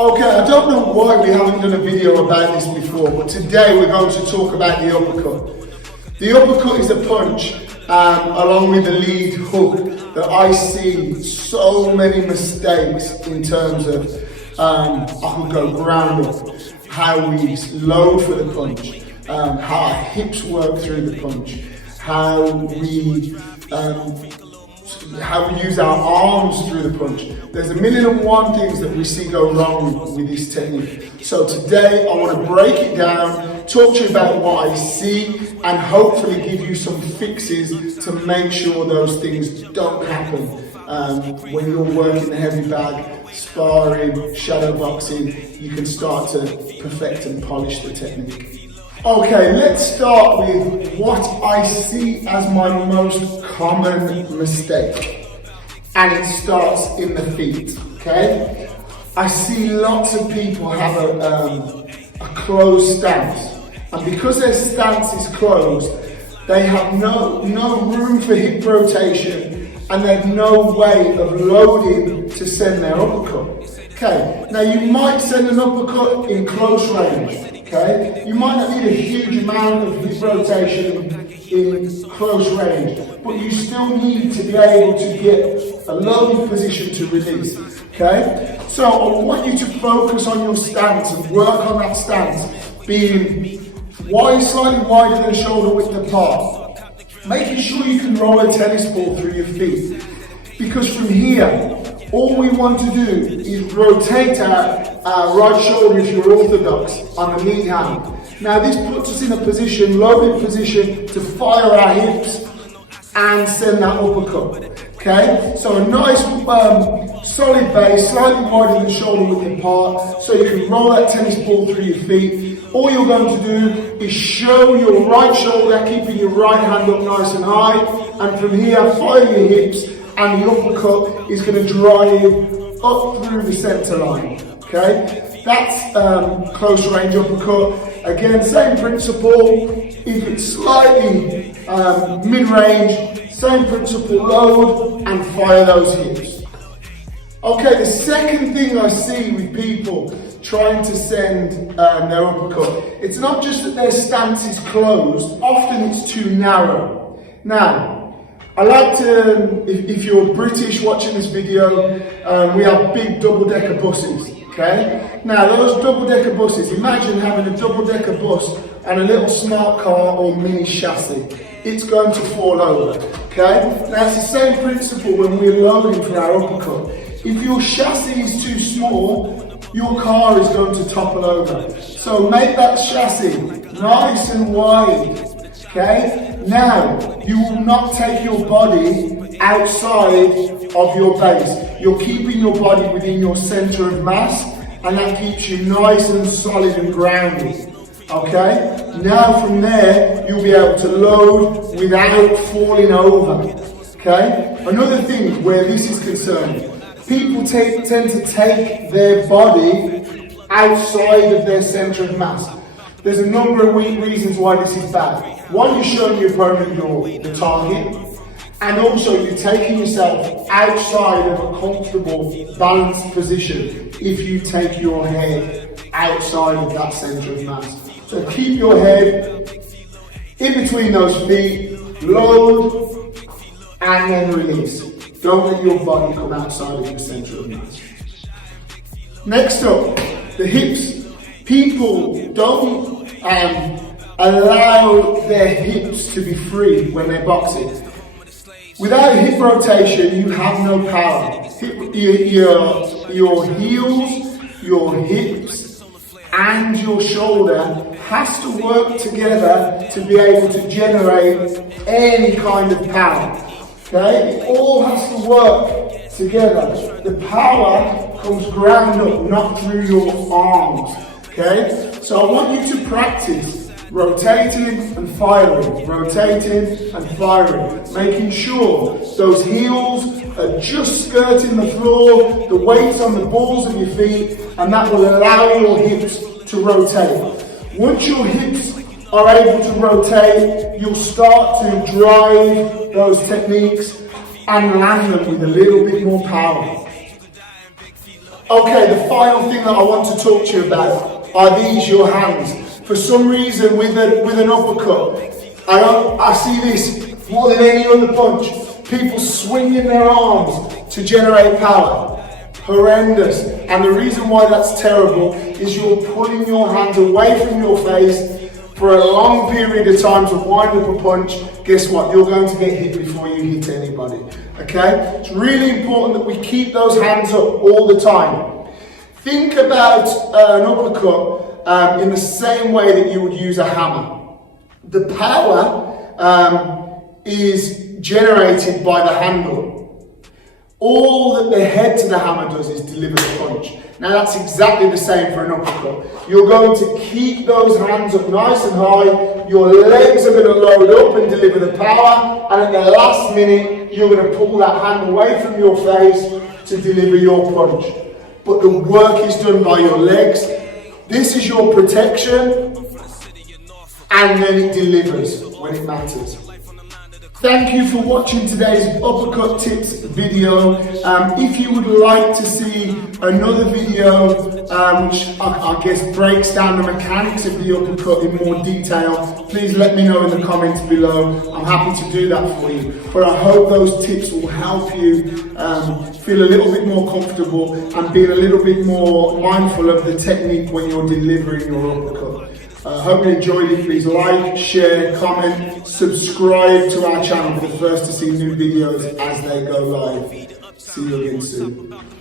Okay, I don't know why we haven't done a video about this before, but today we're going to talk about the uppercut. The uppercut is a punch, along with the lead hook, that I see so many mistakes in terms of, I could go ground up, how we load for the punch, how our hips work through the punch, how we use our arms through the punch. There's 1,000,001 things that we see go wrong with this technique. So today I want to break it down, talk to you about what I see, and hopefully give you some fixes to make sure those things don't happen when you're working the heavy bag, sparring, shadow boxing. You can start to perfect and polish the technique. Okay, let's start with what I see as my most common mistake. And it starts in the feet, okay? I see lots of people have a closed stance. And because their stance is closed, they have no room for hip rotation, and they have no way of loading to send their uppercut. Okay, now you might send an uppercut in close range. Okay, you might not need a huge amount of hip rotation in close range, but you still need to be able to get a loaded position to release. Okay, so I want you to focus on your stance and work on that stance, being slightly wider than shoulder width apart, making sure you can roll a tennis ball through your feet, because from here, all we want to do is rotate our right shoulder if you're orthodox on the lead hand. Now this puts us in a position, loaded position, to fire our hips and send that uppercut. Okay, so a nice solid base, slightly wider than shoulder width apart, so you can roll that tennis ball through your feet. All you're going to do is show your right shoulder, keeping your right hand up nice and high, and from here fire your hips, and the uppercut is going to drive up through the center line. Okay, that's close range uppercut. Again, same principle. If it's slightly mid-range, same principle, load and fire those hips. Okay, the second thing I see with people trying to send their uppercut, it's not just that their stance is closed, often it's too narrow. Now, I like to, if you're British watching this video, we have big double-decker buses, okay? Now those double-decker buses, imagine having a double-decker bus and a little smart car or mini chassis. It's going to fall over, okay? Now it's the same principle when we're loading for our uppercut. If your chassis is too small, your car is going to topple over. So make that chassis nice and wide. Okay, now you will not take your body outside of your base. You're keeping your body within your center of mass, and that keeps you nice and solid and grounded. Okay, now from there you'll be able to load without falling over. Okay, another thing where this is concerned, people tend to take their body outside of their center of mass. There's a number of reasons why this is bad. One, you're showing your opponent the target, and also you're taking yourself outside of a comfortable, balanced position if you take your head outside of that center of mass. So keep your head in between those feet, load, and then release. Don't let your body come outside of the center of mass. Next up, the hips. People don't allow their hips to be free when they're boxing. Without hip rotation, you have no power. Your heels, your hips, and your shoulder has to work together to be able to generate any kind of power. Okay? It all has to work together. The power comes ground up, not through your arms. Okay? So I want you to practice rotating and firing, rotating and firing, making sure those heels are just skirting the floor, the weight's on the balls of your feet, and that will allow your hips to rotate. Once your hips are able to rotate, you'll start to drive those techniques and land them with a little bit more power. Okay, the final thing that I want to talk to you about are these, your hands. For some reason, with an uppercut, I see this more than any other punch. People swinging their arms to generate power. Horrendous. And the reason why that's terrible is you're pulling your hands away from your face for a long period of time to wind up a punch. Guess what? You're going to get hit before you hit anybody. Okay? It's really important that we keep those hands up all the time. Think about an uppercut in the same way that you would use a hammer. The power is generated by the handle. All that the head to the hammer does is deliver the punch. Now that's exactly the same for an uppercut. You're going to keep those hands up nice and high, your legs are going to load up and deliver the power, and at the last minute, you're going to pull that hand away from your face to deliver your punch. But the work is done by your legs. This is your protection, and then it delivers when it matters. Thank you for watching today's Uppercut Tips video. If you would like to see another video which I guess breaks down the mechanics of the uppercut in more detail, please let me know in the comments below. I'm happy to do that for you. But I hope those tips will help you feel a little bit more comfortable and be a little bit more mindful of the technique when you're delivering your uppercut. I hope you enjoyed it. Please like, share, comment, subscribe to our channel for the first to see new videos as they go live. See you again soon.